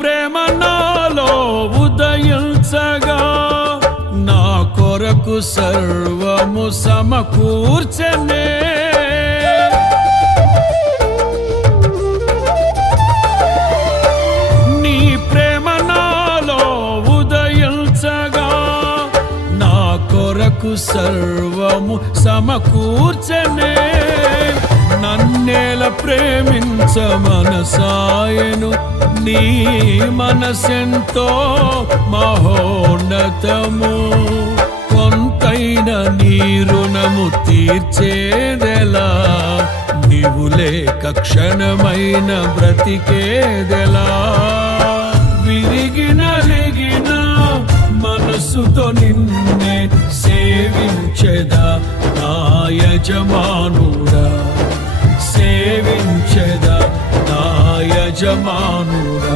ప్రేమ నాలో ఉదయించగా నా కొరకు సర్వము సమకూర్చనే. నీ ప్రేమ నాలో ఉదయించగా నా కొరకు సర్వము సమకూర్చనే. నన్నేల ప్రేమించ మనసాయను నీ మనసెంతో మహోన్నతము. కొంతైన నీ రుణము తీర్చేదెలా, నీవు లేక క్షణమైన బ్రతికేదెలా. విరిగిన లెగిన మనసుతో నిన్నే సేవించెదా నా యజమానుడా, సేవించెదా నా యజమానుడా.